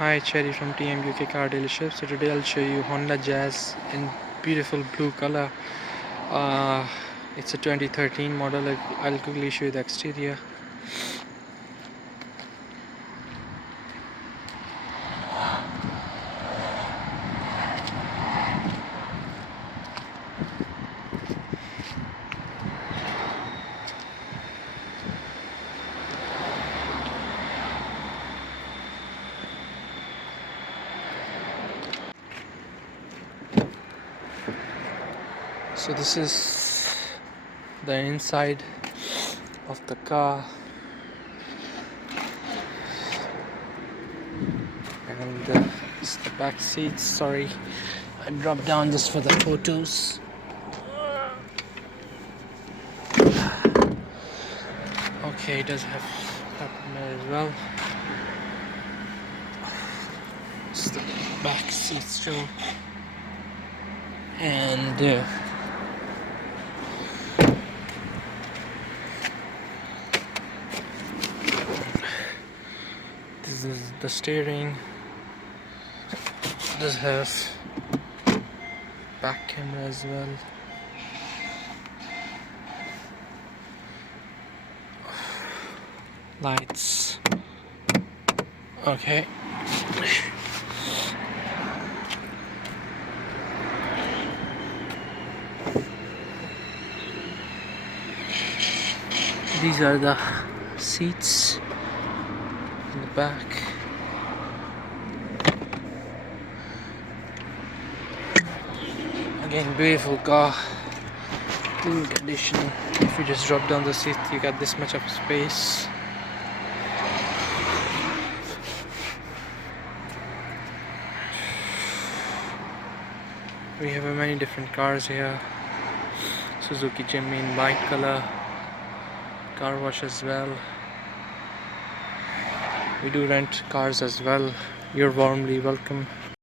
Hi, Cherry from TM UK Car Dealership. So today I'll show you Honda Jazz in beautiful blue color. It's a 2013 model. I'll quickly show you the exterior. So this is the inside of the car, and it's the back seats. Sorry, I dropped down just for the photos. Okay, it does have mirror as well. It's the back seats too, and this is the steering. Does have back camera as well. Lights. Okay. These are the seats in the back. Again, beautiful car, clean condition. If you just drop down the seat, you got this much of space. We have many different cars here. Suzuki Jimny in white color, car wash as well. We do rent cars as well. You're warmly welcome.